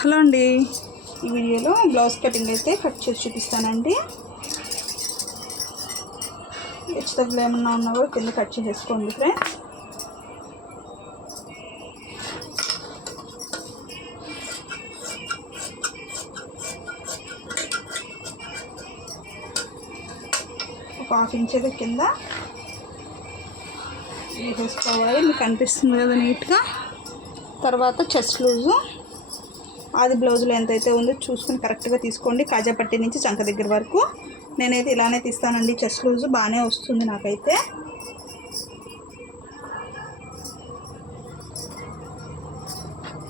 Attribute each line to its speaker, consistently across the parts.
Speaker 1: Hello అండి. ఈ వీడియోలో బ్లౌజ్ కటింగ్ అయితే కట్ చేసి చూపిస్తానండి. హెచ్చు తగ్గులు ఏమన్నా ఉన్నా కింద కట్ చేసేసుకోండి ఫ్రెండ్స్. ఒక హాఫ్ ఇంచ్ అయితే కింద వేసేసుకోవాలి. మీకు అనిపిస్తుంది కదా నీట్గా. తర్వాత చెస్ట్ లూజు. ఆది బ్లౌజులు ఎంత అయితే ఉందో చూసుకుని కరెక్ట్గా తీసుకోండి. కాజాపట్టి నుంచి చంక దగ్గర వరకు. నేనైతే ఇలానే తీస్తానండి. చెస్ట్ లూజు బాగానే వస్తుంది నాకైతే.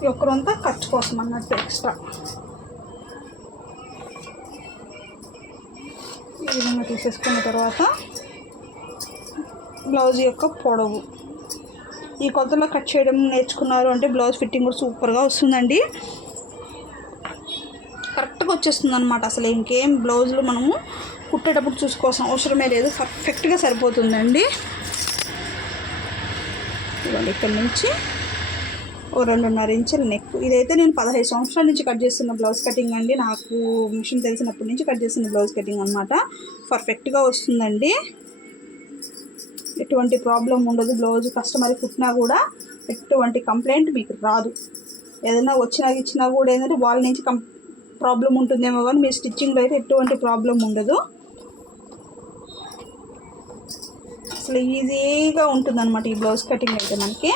Speaker 1: ఈ ఒక్కరంతా ఖర్చు కోసం అన్నట్టు ఎక్స్ట్రా ఈ విధంగా తీసేసుకున్న తర్వాత బ్లౌజ్ యొక్క పొడవు. ఈ కొలతలో కట్ చేయడం నేర్చుకున్నారు అంటే బ్లౌజ్ ఫిట్టింగ్ కూడా సూపర్గా వస్తుందండి. కరెక్ట్గా వచ్చేస్తుంది అనమాట అసలు ఇంకేం బ్లౌజులు మనము కుట్టేటప్పుడు చూసుకోవాల్సిన అవసరమే లేదు. పర్ఫెక్ట్గా సరిపోతుందండి. ఇవ్వండి ఇక్కడ నుంచి ఓ రెండున్నర ఇంచుల నెక్ ఇదైతే నేను పదహైదు సంవత్సరాల నుంచి కట్ చేస్తున్న బ్లౌజ్ కటింగ్ అండి. నాకు మిషన్ తెలిసినప్పటి నుంచి కట్ చేస్తున్న బ్లౌజ్ కటింగ్ అనమాట పర్ఫెక్ట్గా వస్తుందండి. ఎటువంటి ప్రాబ్లం ఉండదు. బ్లౌజ్ కస్టమర్ కుట్టినా కూడా ఎటువంటి కంప్లైంట్ మీకు రాదు. ఏదైనా వచ్చినా ఇచ్చినా కూడా ఏంటంటే వాళ్ళ నుంచి కం ప్రాబ్లం ఉంటుందేమో కానీ మీ స్టిచ్చింగ్లో అయితే ఎటువంటి ప్రాబ్లం ఉండదు. అసలు ఈజీగా ఉంటుందన్నమాట ఈ బ్లౌజ్ కటింగ్ అయితే మనకి.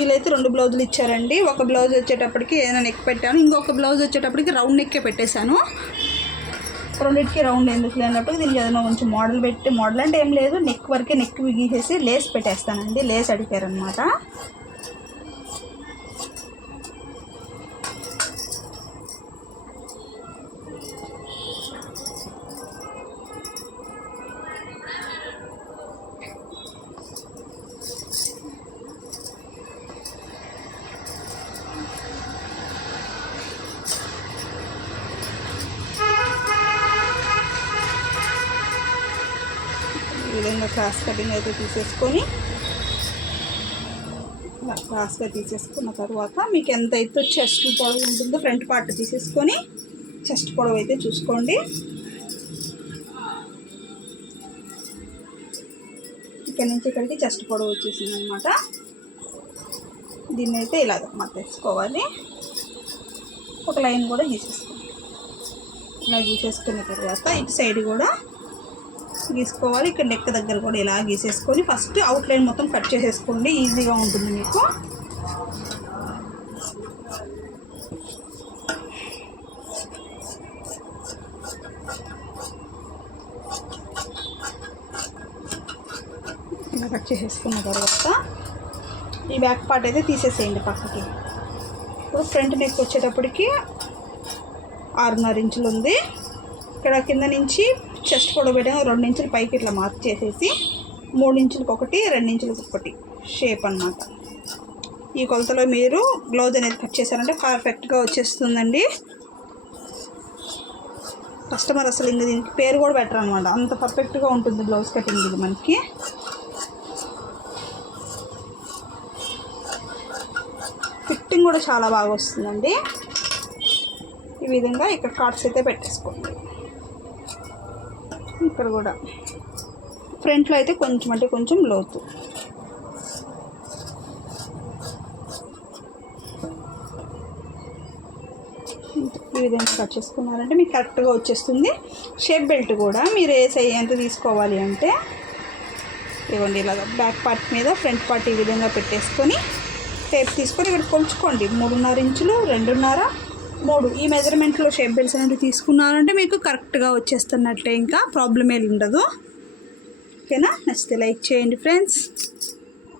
Speaker 1: వీళ్ళైతే రెండు బ్లౌజులు ఇచ్చారండి. ఒక బ్లౌజ్ వచ్చేటప్పటికి ఏదైనా నెక్ పెట్టాను. ఇంకొక బ్లౌజ్ వచ్చేటప్పటికి రౌండ్ నెక్కే పెట్టేశాను. రెండింటికి రౌండ్ ఎందుకు లేనప్పుడు దీనికి ఏదైనా కొంచెం మోడల్ పెట్టి మోడల్ అంటే ఏం లేదు. నెక్ వరకే నెక్ గీసేసి లేస్ పెట్టేస్తానండి. లేస్ అడిగారనమాట విధంగా క్రాస్ కటింగ్ అయితే తీసేసుకొని ఇలా క్రాస్గా తీసేసుకున్న తర్వాత మీకు ఎంత అయితే చెస్ట్ పొడవు ఉంటుందో ఫ్రంట్ పార్ట్ తీసేసుకొని చెస్ట్ పొడవు అయితే చూసుకోండి. ఇక్కడ నుంచి ఇక్కడికి చెస్ట్ పొడవు వచ్చేసింది అనమాట దీన్ని అయితే ఇలాగ మట్టేసుకోవాలి ఒక లైన్ కూడా గీసేసుకోండి. ఇలా గీసేసుకున్న తర్వాత ఇటు సైడ్ కూడా గీసుకోవాలి ఇక్కడ నెక్ దగ్గర కూడా ఇలా గీసేసుకొని ఫస్ట్ అవుట్లైన్ మొత్తం కట్ చేసేసుకోండి. ఈజీగా ఉంటుంది మీకు. ఇలా కట్ చేసేసుకున్న తర్వాత ఈ బ్యాక్ పార్ట్ అయితే తీసేసేయండి పక్కకి. ఇప్పుడు ఫ్రంట్ నెక్ వచ్చేటప్పటికి ఆరున్నర ఇంచులు ఉంది. ఇక్కడ కింద నుంచి చెస్ట్ పొడవు రెండు ఇంచులు పైకి ఇట్లా మార్క్ చేసేసి మూడు ఇంచులకు ఒకటి రెండు ఇంచులకు ఒకటి షేప్ అన్నమాట. ఈ కొలతలో మీరు బ్లౌజ్ అనేది కట్ చేశారంటే పర్ఫెక్ట్గా వచ్చేస్తుందండి. కస్టమర్ అసలు ఇంక దీనికి పేరు కూడా బెటర్ అనమాట అంత పర్ఫెక్ట్గా ఉంటుంది బ్లౌజ్ కటింగ్ ఇది మనకి. ఫిట్టింగ్ కూడా చాలా బాగా వస్తుందండి. ఈ విధంగా ఇక్కడ కార్డ్స్ అయితే పెట్టేసుకోండి. ఇక్కడ కూడా. ఫ్రంట్లో అయితే కొంచెం అంటే కొంచెం లోతు. ఈ విధంగా కట్ చేసుకున్నారంటే మీకు కరెక్ట్గా వచ్చేస్తుంది. షేప్ బెల్ట్ కూడా మీరు ఏ సై ఎంత తీసుకోవాలి అంటే ఇవ్వండి ఇలాగ బ్యాక్ పార్ట్ మీద ఫ్రంట్ పార్ట్ ఈ విధంగా పెట్టేసుకొని టేప్ తీసుకొని ఇక్కడ కొలుచుకోండి. మూడున్నర ఇంచులు రెండున్నర మూడు. ఈ మెజర్మెంట్లో షేప్ బెల్ట్స్ అనేవి తీసుకున్నారంటే మీకు కరెక్ట్గా వచ్చేస్తున్నట్లే ఇంకా ప్రాబ్లం ఏమి ఉండదు. ఓకేనా? నచ్చితే లైక్ చేయండి ఫ్రెండ్స్